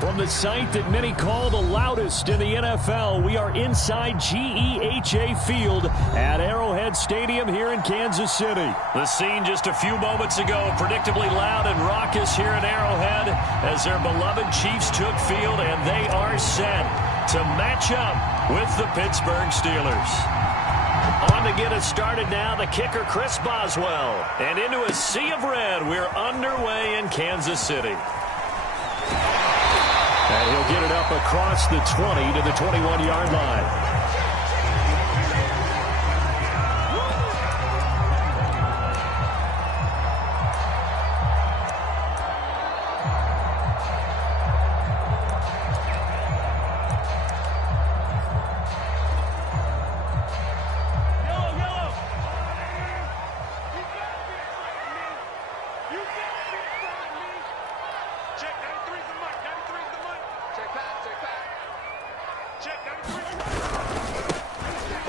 From the site that many call the loudest in the NFL, we are inside GEHA Field at Arrowhead Stadium here in Kansas City. The scene just a few moments ago, predictably loud and raucous here at Arrowhead as their beloved Chiefs took field, and they are set to match up with the Pittsburgh Steelers. On to get us started now, the kicker Chris Boswell. And into a sea of red, we're underway in Kansas City. And he'll get it up across the 20 to the 21-yard line.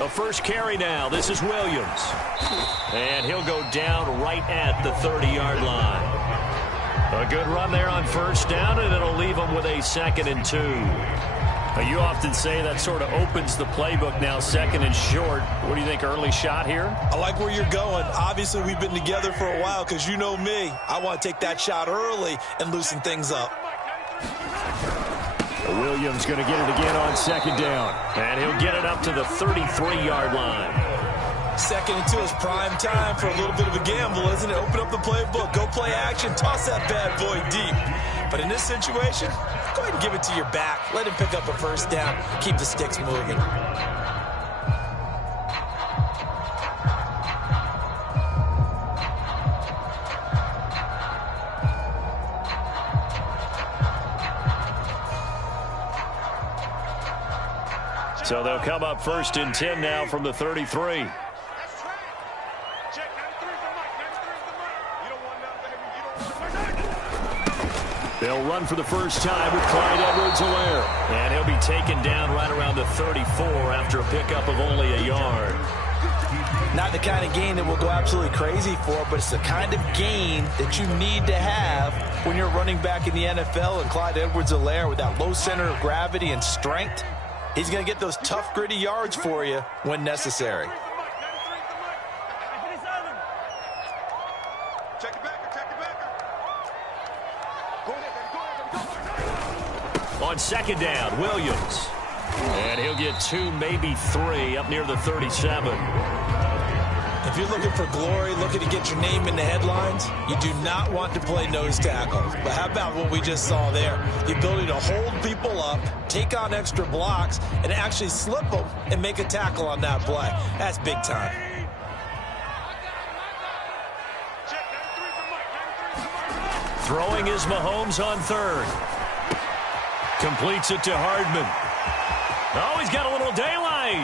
First carry now. This is Williams. And he'll go down right at the 30-yard line. A good run there on first down, and it'll leave him with a 2nd and 2. Now, you often say that sort of opens the playbook now, 2nd and short. What do you think, early shot here? I like where you're going. Obviously, we've been together for a while because you know me. I want to take that shot early and loosen things up. Williams going to get it again on 2nd down. And he'll get it up to the 33-yard line. 2nd and 2 is prime time for a little bit of a gamble, isn't it? Open up the playbook, go play action, toss that bad boy deep. But in this situation, go ahead and give it to your back. Let him pick up a first down. Keep the sticks moving. So they'll come up 1st and 10 now from the 33. They'll run for the first time with Clyde Edwards-Helaire. And he'll be taken down right around the 34 after a pickup of only a yard. Not the kind of gain that we'll go absolutely crazy for, but it's the kind of gain that you need to have when you're running back in the NFL. And Clyde Edwards-Helaire, with that low center of gravity and strength, he's going to get those tough, gritty yards for you when necessary. On 2nd down, Williams. And he'll get 2, maybe 3, up near the 37. If you're looking for glory, looking to get your name in the headlines, you do not want to play nose tackle. But how about what we just saw there? The ability to hold people up, take on extra blocks, and actually slip them and make a tackle on that play. That's big time. Throwing is Mahomes on 3rd. Completes it to Hardman. Oh, he's got a little daylight.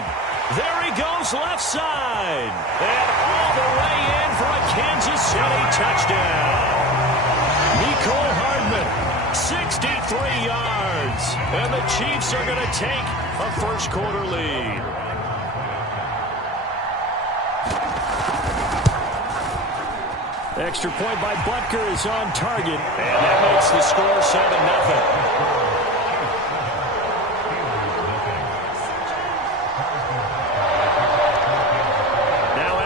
There he goes left side. And all the way in for a Kansas City touchdown. Mecole Hardman, 63 yards. And the Chiefs are going to take a first-quarter lead. Extra point by Butker is on target. And that makes the score 7-0.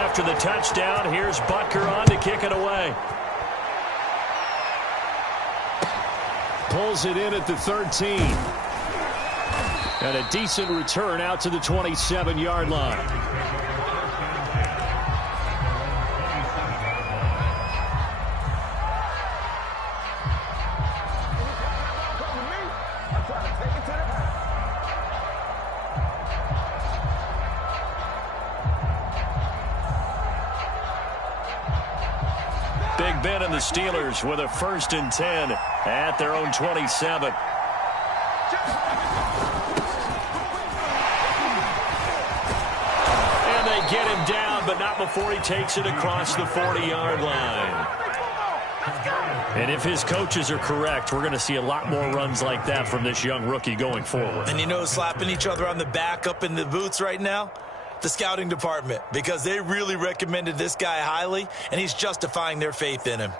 After the touchdown, here's Butker on to kick it away. Pulls it in at the 13. And a decent return out to the 27-yard line. Big Ben and the Steelers with a 1st and 10 at their own 27. And they get him down, but not before he takes it across the 40-yard line. And if his coaches are correct, we're going to see a lot more runs like that from this young rookie going forward. And you know, slapping each other on the back up in the boots right now? The scouting department, because they really recommended this guy highly, and he's justifying their faith in him.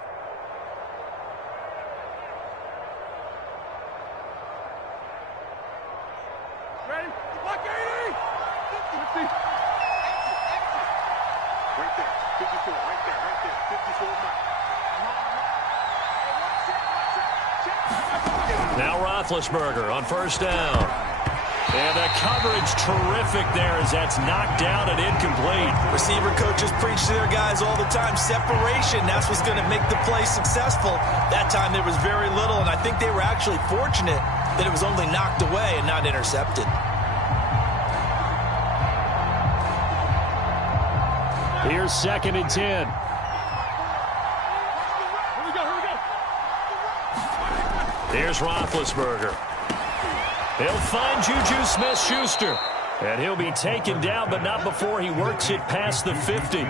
Right there. 54. Right there. 54 miles. Now Rothlesberger on first down. And the coverage terrific there as that's knocked down and incomplete. Receiver coaches preach to their guys all the time. Separation, that's what's going to make the play successful. That time there was very little, and I think they were actually fortunate that it was only knocked away and not intercepted. Here's 2nd and 10. Here's Rothlesberger. He'll find Juju Smith-Schuster. And he'll be taken down, but not before he works it past the 50.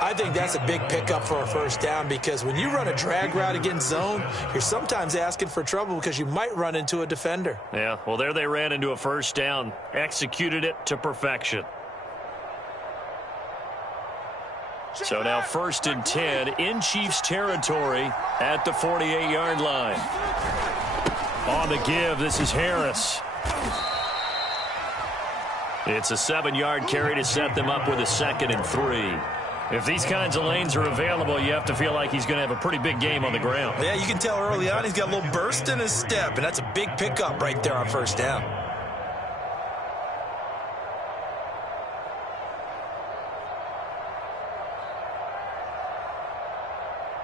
I think that's a big pickup for a first down because when you run a drag route against zone, you're sometimes asking for trouble because you might run into a defender. Yeah, well, there they ran into a first down. Executed it to perfection. So now 1st and 10 in Chiefs territory at the 48-yard line. On the give, this is Harris. It's a 7-yard carry to set them up with a 2nd and 3. If these kinds of lanes are available, you have to feel like he's going to have a pretty big game on the ground. Yeah, you can tell early on he's got a little burst in his step, and that's a big pickup right there on first down.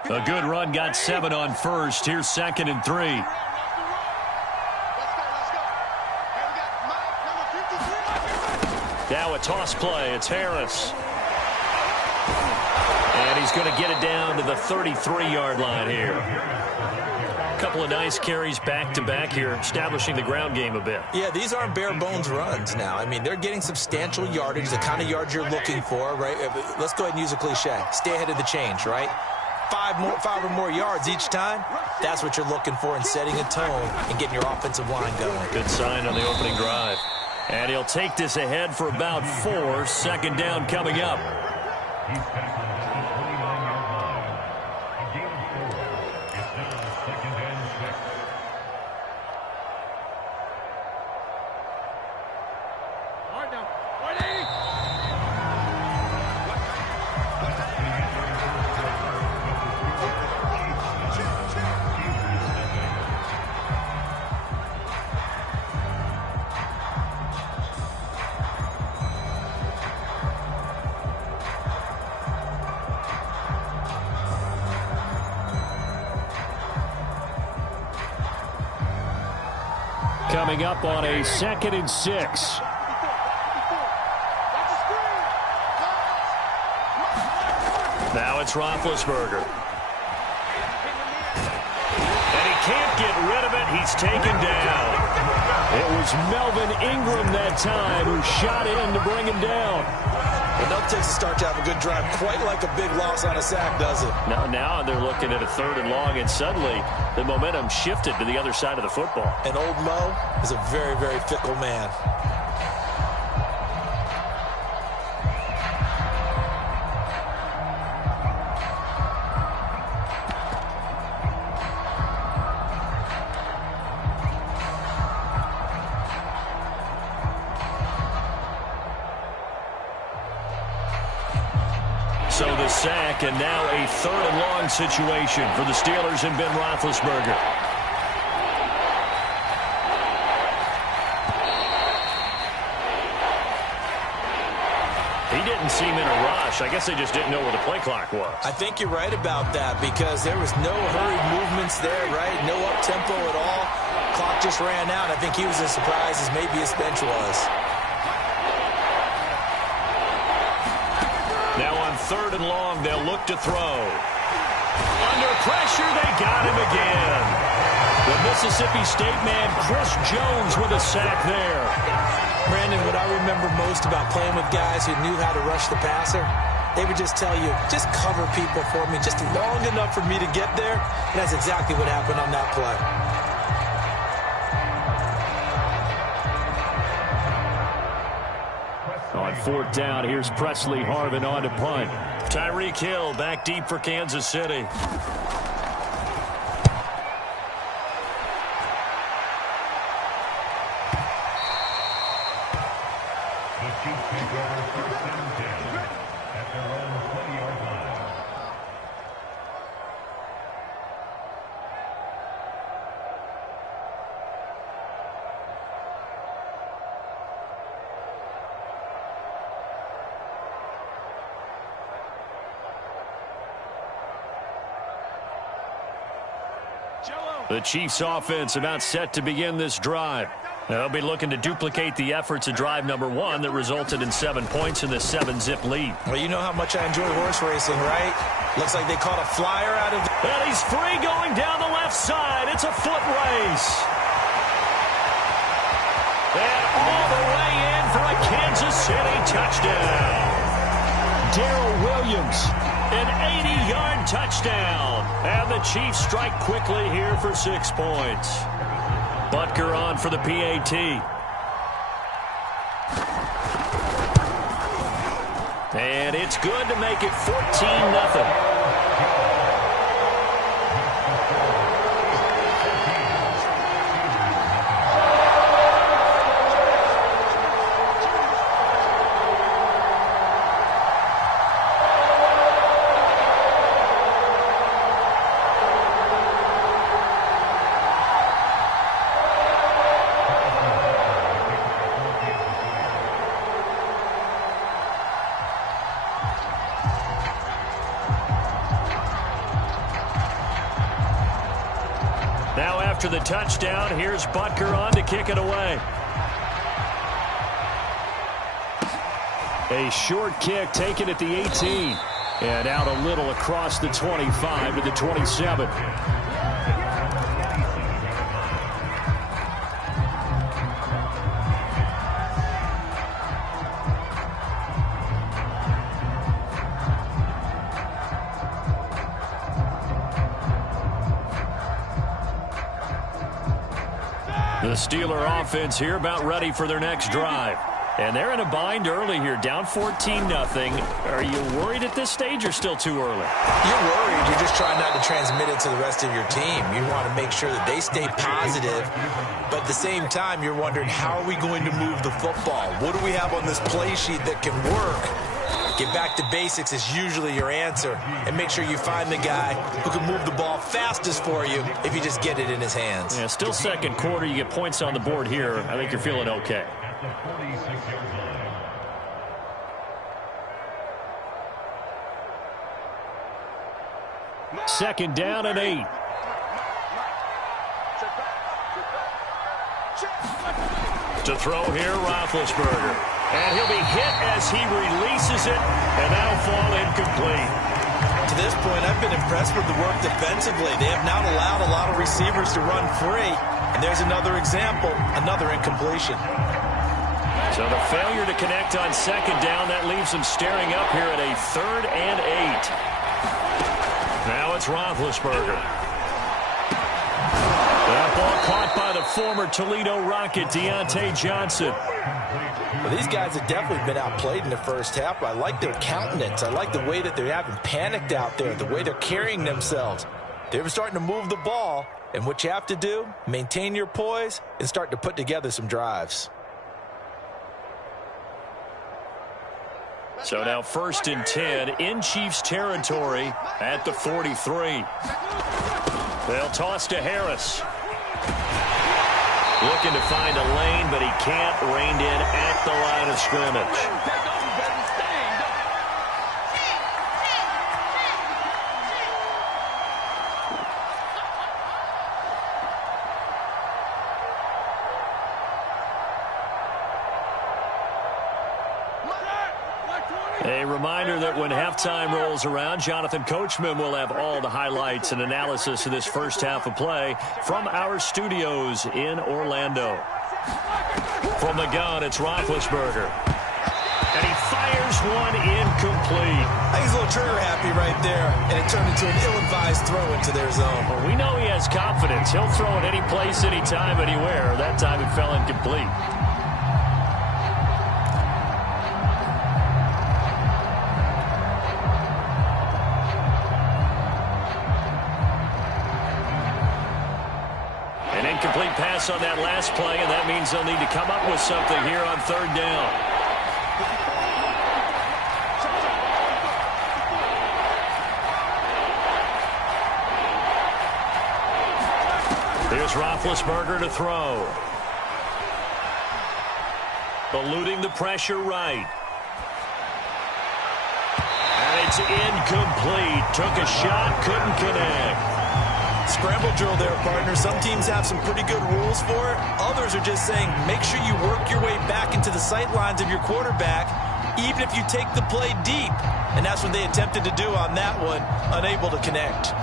A good run got 7 on first. Here's 2nd and 3. Now a toss play. It's Harris. And he's going to get it down to the 33-yard line here. A couple of nice carries back-to-back here, establishing the ground game a bit. Yeah, these aren't bare-bones runs now. I mean, they're getting substantial yardage, the kind of yards you're looking for, right? Let's go ahead and use a cliche. Stay ahead of the change, right? 5 or more yards each time, that's what you're looking for in setting a tone and getting your offensive line going. Good sign on the opening drive. And he'll take this ahead for about 4. 2nd down coming up. Coming up on a 2nd and 6. Now it's Rothlesberger. And he can't get rid of it. He's taken down. It was Melvin Ingram that time who shot in to bring him down. It doesn't take a start to have a good drive, quite like a big loss on a sack, does it? Now they're looking at a 3rd and long, and suddenly the momentum shifted to the other side of the football. And old Mo is a very, very fickle man. So the sack, and now a 3rd and long situation for the Steelers and Ben Rothlesberger. He didn't seem in a rush. I guess they just didn't know where the play clock was. I think you're right about that because there was no hurried movements there, right? No up-tempo at all. Clock just ran out. I think he was as surprised as maybe his bench was. Now on 3rd and long, they'll look to throw. Under pressure, they got him again. The Mississippi State man, Chris Jones, with a sack there. Brandon, what I remember most about playing with guys who knew how to rush the passer, they would just tell you, just cover people for me, just long enough for me to get there. And that's exactly what happened on that play. On 4th down, here's Presley Harvin on to punt. Tyreek Hill back deep for Kansas City. The Chiefs offense about set to begin this drive. They'll be looking to duplicate the efforts of drive number 1 that resulted in 7 points in the 7-zip lead. Well, you know how much I enjoy horse racing, right? Looks like they caught a flyer out of the... And he's free going down the left side. It's a foot race. And all the way in for a Kansas City touchdown. Darrell Williams, an 80-yard touchdown. And the Chiefs strike quickly here for 6 points. Butker on for the PAT. And it's good to make it 14-0. After the touchdown, here's Butker on to kick it away. A short kick taken at the 18. And out a little across the 25 to the 27. The Steeler offense here about ready for their next drive. And they're in a bind early here, down 14-0. Are you worried at this stage or still too early? You're worried. You're just trying not to transmit it to the rest of your team. You want to make sure that they stay positive. But at the same time, you're wondering, how are we going to move the football? What do we have on this play sheet that can work? Get back to basics is usually your answer. And make sure you find the guy who can move the ball fastest for you if you just get it in his hands. Yeah, still second quarter. You get points on the board here. I think you're feeling okay. Second down and 8. To throw here, Rothlesberger. And he'll be hit as he releases it, and that'll fall incomplete. To this point, I've been impressed with the work defensively. They have not allowed a lot of receivers to run free. And there's another example, another incompletion. So the failure to connect on second down, that leaves them staring up here at a 3rd and 8. Now it's Rothlesberger. That ball caught by the former Toledo Rocket, Deontay Johnson. Well, these guys have definitely been outplayed in the first half. I like their countenance. I like the way that they haven't panicked out there, the way they're carrying themselves. They're starting to move the ball, and what you have to do, maintain your poise and start to put together some drives. So now 1st and 10 in Chiefs territory at the 43. They'll toss to Harris. Looking to find a lane, but he can't. Reined in at the line of scrimmage. A reminder that when halftime rolls around, Jonathan Coachman will have all the highlights and analysis of this first half of play from our studios in Orlando. From the gun, it's Rothlesberger. And he fires one incomplete. I think he's a little trigger happy right there, and it turned into an ill-advised throw into their zone. Well, we know he has confidence. He'll throw it any place, anytime, anywhere. That time it fell incomplete. Incomplete pass on that last play, and that means they'll need to come up with something here on 3rd down. Here's Rothlesberger to throw. Eluding the pressure right. And it's incomplete. Took a shot, couldn't connect. Scramble drill there, partner. Some teams have some pretty good rules for it. Others are just saying, make sure you work your way back into the sight lines of your quarterback, even if you take the play deep. And that's what they attempted to do on that one, unable to connect.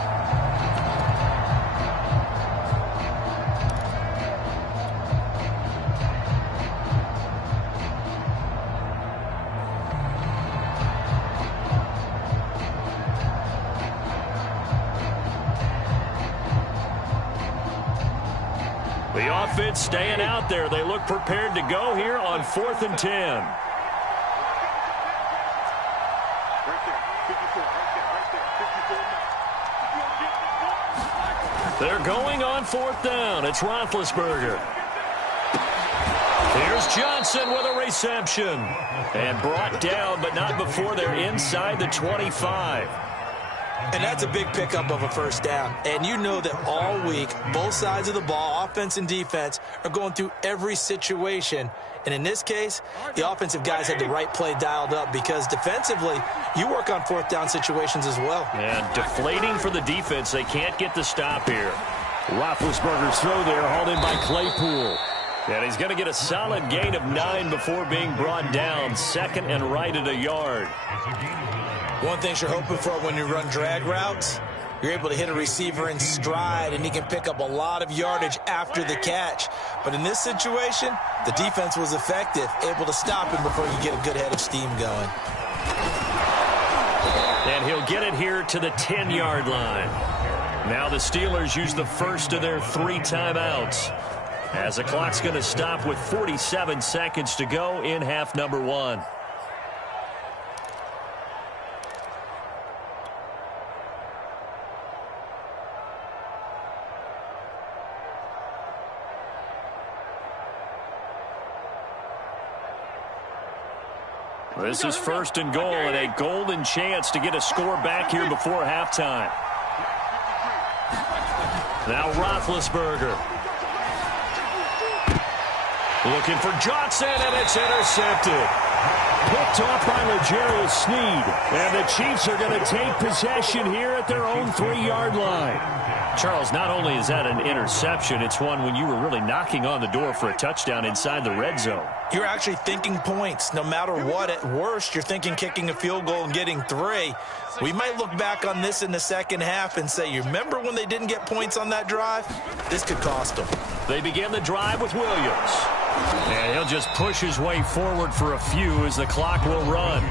The offense staying out there. They look prepared to go here on 4th and 10. Right there. 54. Right there. 54 now. They're going on 4th down. It's Rothlesberger. Here's Johnson with a reception. And brought down, but not before they're inside the 25. And that's a big pickup of a first down. And you know that all week, both sides of the ball, offense and defense, are going through every situation. And in this case, the offensive guys had the right play dialed up because defensively, you work on 4th down situations as well. And deflating for the defense. They can't get the stop here. Roethlisberger's throw there, hauled in by Claypool. And he's going to get a solid gain of 9 before being brought down. 2nd and right at a yard. One thing you're hoping for when you run drag routes, you're able to hit a receiver in stride, and he can pick up a lot of yardage after the catch. But in this situation, the defense was effective, able to stop him before you get a good head of steam going. And he'll get it here to the 10-yard line. Now the Steelers use the first of their 3 timeouts, as the clock's going to stop with 47 seconds to go in half number 1. This is 1st and goal and a golden chance to get a score back here before halftime. Now Roethlisberger. Looking for Johnson, and it's intercepted. Picked off by L'Jarius Sneed. And the Chiefs are going to take possession here at their own 3-yard line. Charles, not only is that an interception, it's one when you were really knocking on the door for a touchdown inside the red zone. You're actually thinking points. No matter what, at worst, you're thinking kicking a field goal and getting 3. We might look back on this in the second half and say, you remember when they didn't get points on that drive? This could cost them. They begin the drive with Williams. And he'll just push his way forward for a few as the clock will run.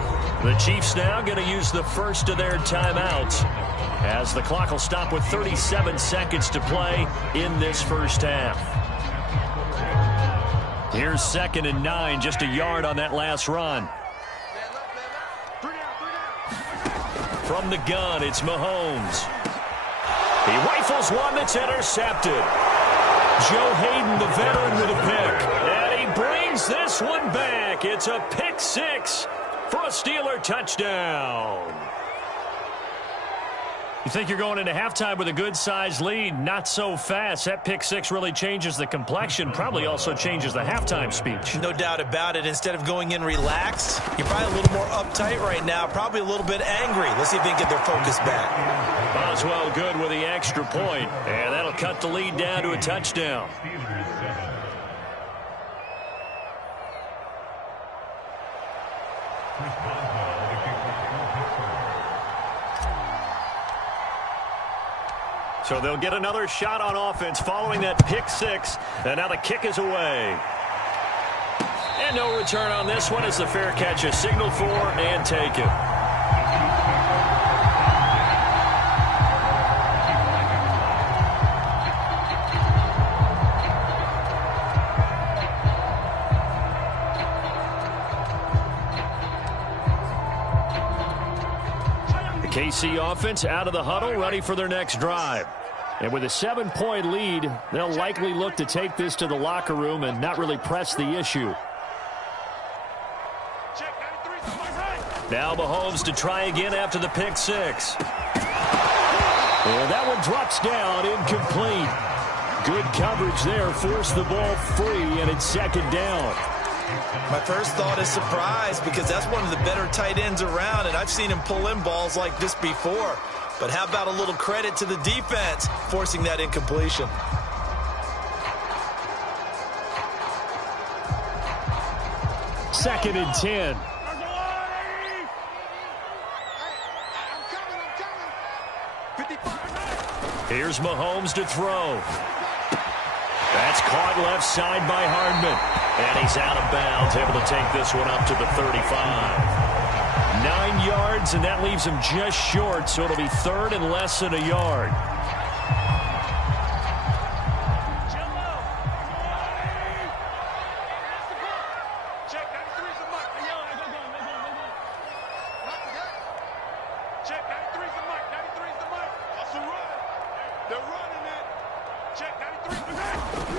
The Chiefs now going to use the first of their timeouts, as the clock will stop with 37 seconds to play in this first half. Here's 2nd and 9, just a yard on that last run. From the gun, it's Mahomes. He rifles one that's intercepted. Joe Hayden, the veteran, with a pick. And he brings this one back. It's a pick 6 for a Steeler touchdown. You think you're going into halftime with a good-sized lead? Not so fast. That pick 6 really changes the complexion, probably also changes the halftime speech. No doubt about it. Instead of going in relaxed, you're probably a little more uptight right now, probably a little bit angry. Let's see if they can get their focus back. Boswell good with the extra point, and that'll cut the lead down to a touchdown. So they'll get another shot on offense following that pick 6. And now the kick is away. And no return on this one as the fair catch is signaled for and taken. The KC offense out of the huddle, ready for their next drive. And with a 7-point lead, they'll likely look to take this to the locker room and not really press the issue. Now Mahomes to try again after the pick 6. And that one drops down, incomplete. Good coverage there, forced the ball free, and it's 2nd down. My first thought is surprise, because that's one of the better tight ends around, and I've seen him pull in balls like this before. But how about a little credit to the defense forcing that incompletion? Second and 10. Here's Mahomes to throw. That's caught left side by Hardman. And he's out of bounds, able to take this one up to the 35. 9 yards, and that leaves him just short, so it'll be third and less than a yard.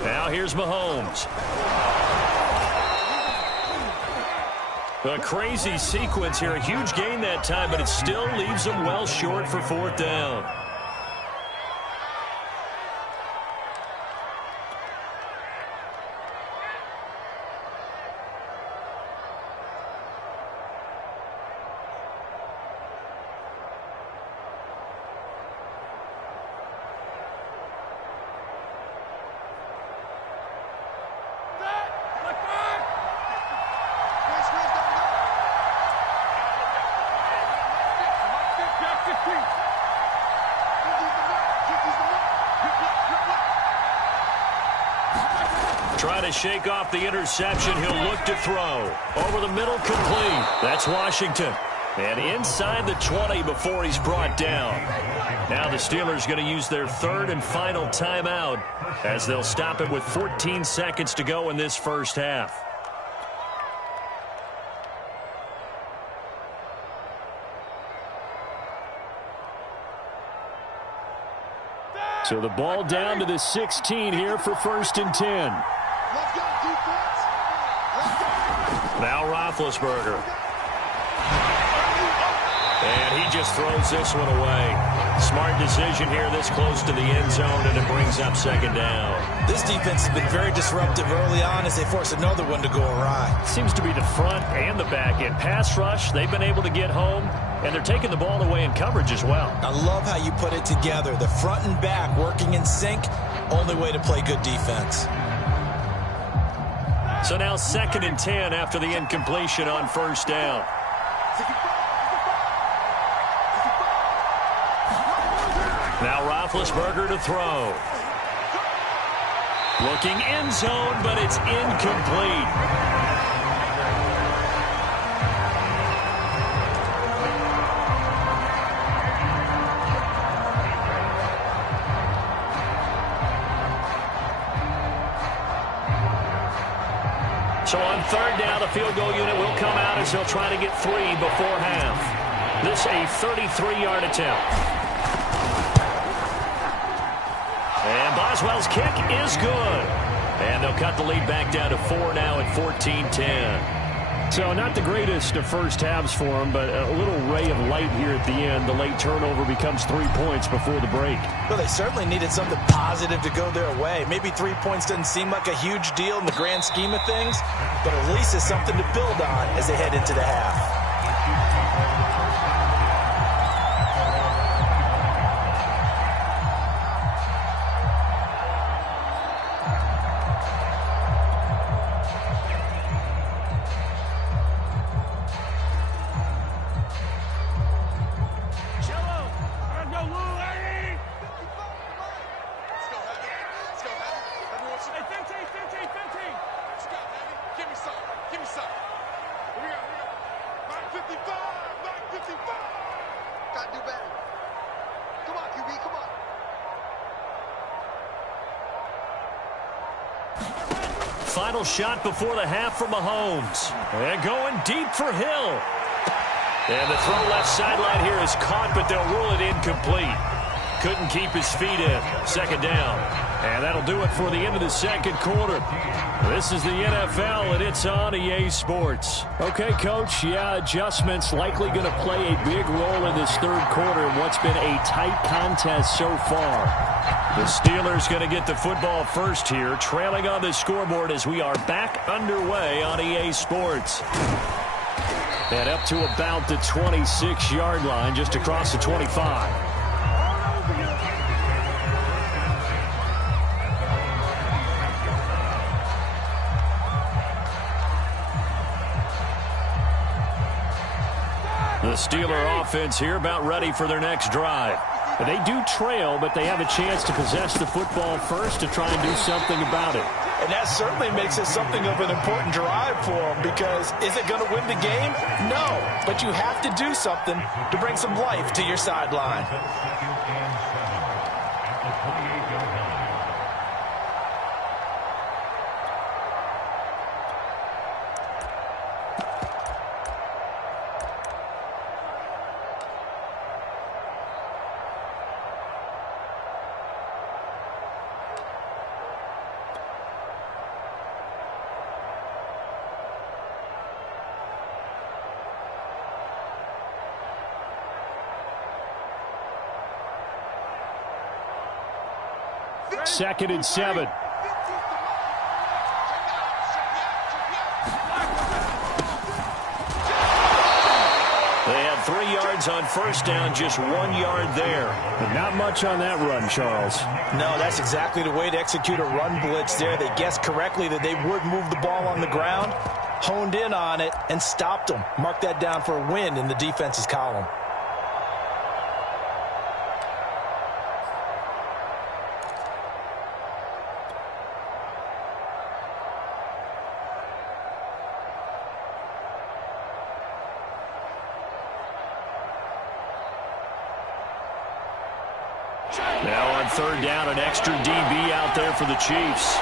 Now here's Mahomes. A crazy sequence here. A huge gain that time, but it still leaves them well short for fourth down. Trying to shake off the interception. He'll look to throw. Over the middle, complete. That's Washington. And inside the 20 before he's brought down. Now the Steelers going to use their third and final timeout as they'll stop it with 14 seconds to go in this first half. So the ball down to the 16 here for first and 10. Now Rothlesberger. And he just throws this one away. Smart decision here this close to the end zone, and it brings up second down. This defense has been very disruptive early on as they force another one to go awry. Seems to be the front and the back end. Pass rush, they've been able to get home, and they're taking the ball away in coverage as well. I love how you put it together. The front and back working in sync, only way to play good defense. So now second and 10 after the incompletion on first down. Now Rothlesberger to throw. Looking end zone, but it's incomplete. So on third down, the field goal unit will come out as they'll try to get 3 before half. This a 33-yard attempt. And Boswell's kick is good. And they'll cut the lead back down to 4 now at 14-10. So not the greatest of first halves for them, but a little ray of light here at the end. The late turnover becomes 3 points before the break. Well, they certainly needed something positive to go their way. Maybe 3 points doesn't seem like a huge deal in the grand scheme of things, but at least it's something to build on as they head into the half. Final shot before the half from Mahomes. And going deep for Hill. And the throw left sideline here is caught, but they'll rule it incomplete. Couldn't keep his feet in. Second down. And that'll do it for the end of the second quarter. This is the NFL, and it's on EA Sports. Okay, Coach, yeah, adjustments likely going to play a big role in this third quarter in what's been a tight contest so far. The Steelers going to get the football first here, trailing on the scoreboard as we are back underway on EA Sports. And up to about the 26-yard line, just across the 25. The Steeler offense here about ready for their next drive. They do trail, but they have a chance to possess the football first to try and do something about it. And that certainly makes it something of an important drive for them, because is it going to win the game? No, but you have to do something to bring some life to your sideline. Second and 7. They have 3 yards on first down, just 1 yard there. But not much on that run, Charles. No, that's exactly the way to execute a run blitz there. They guessed correctly that they would move the ball on the ground, honed in on it, and stopped them. Mark that down for a win in the defense's column. Now on third down, an extra DB out there for the Chiefs.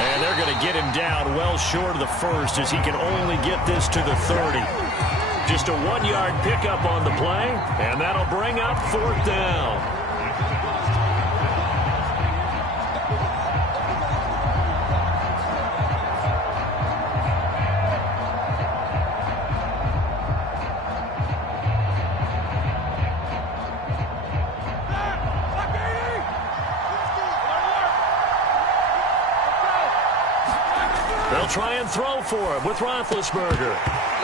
And they're going to get him down well short of the first, as he can only get this to the 30. Just a 1-yard pickup on the play, and that'll bring up fourth down. They'll try and throw for him with Rothlesberger.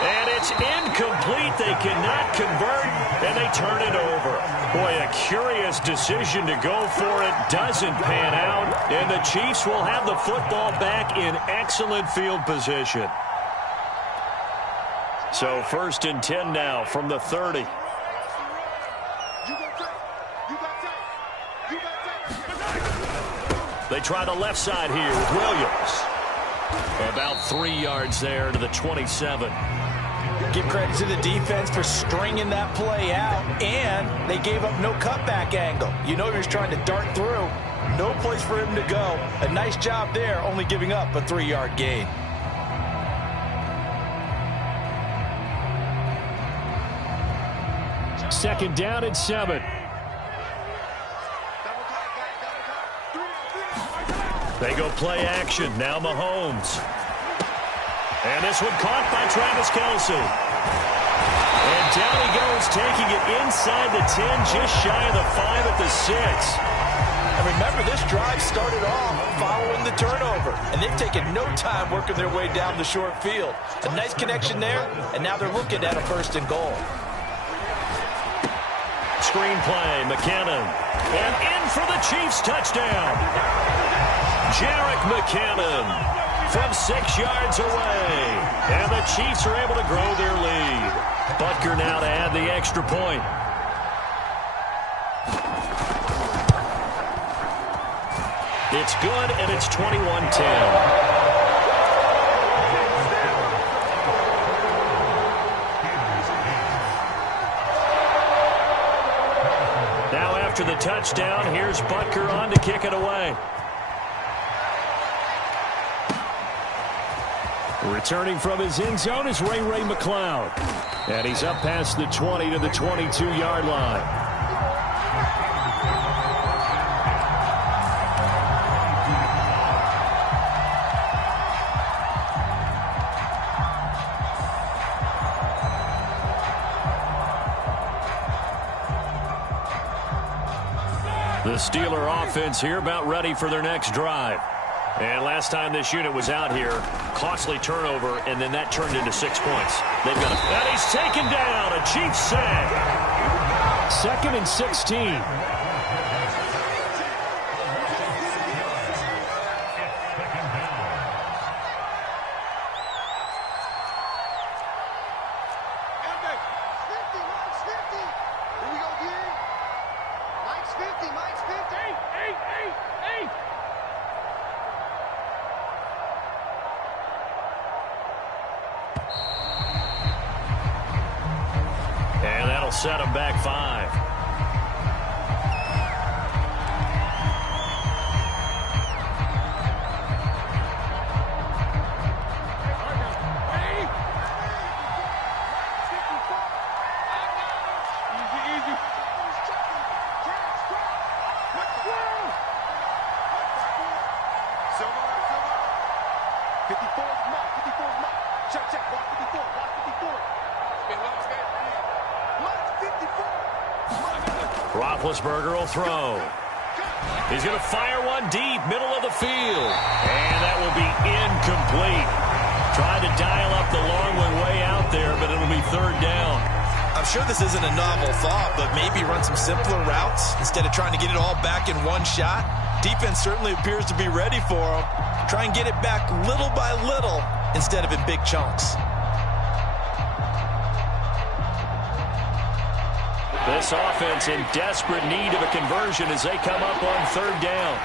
And it's incomplete. They cannot convert, and they turn it over. Boy, a curious decision to go for it. Doesn't pan out, and the Chiefs will have the football back in excellent field position. So first and 10 now from the 30. They try the left side here with Williams. About 3 yards there to the 27. Give credit to the defense for stringing that play out, and they gave up no cutback angle. You know he was trying to dart through. No place for him to go. A nice job there, only giving up a 3-yard gain. Second down and 7. They go play action. Now Mahomes. And this one caught by Travis Kelce. And down he goes, taking it inside the 10, just shy of the 5 at the 6. And remember, this drive started off following the turnover, and they've taken no time working their way down the short field. A nice connection there, and now they're looking at a first and goal. Screen play, McKinnon. And in for the Chiefs touchdown. Jarek McKinnon from 6 yards away. And the Chiefs are able to grow their lead. Butker now to add the extra point. It's good, and it's 21-10. After the touchdown, here's Butker on to kick it away. Returning from his end zone is Ray McCloud. And he's up past the 20 to the 22-yard line. The The Steeler offense here about ready for their next drive. And last time this unit was out here, costly turnover, and then that turned into 6 points. They've got and he's taken down. A Chiefs sack. 2nd and 16. And that'll set them back 5. Rothlesberger will throw. He's going to fire one deep, middle of the field. And that will be incomplete. Tried to dial up the long way out there, but it'll be 3rd down. I'm sure this isn't a novel thought, but maybe run some simpler routes instead of trying to get it all back in one shot. Defense certainly appears to be ready for him. Try and get it back little by little instead of in big chunks. This offense in desperate need of a conversion as they come up on 3rd down.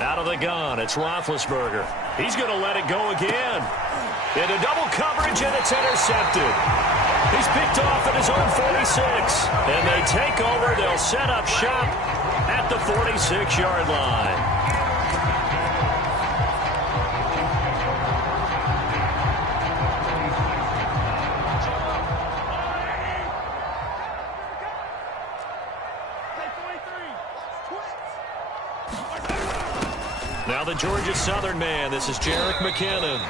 Out of the gun, it's Rothlesberger. He's going to let it go again. Into double coverage, and it's intercepted. He's picked off at his own 46. And they take over. They'll set up shop at the 46-yard line. Now the Georgia Southern man. This is Jerick McKinnon.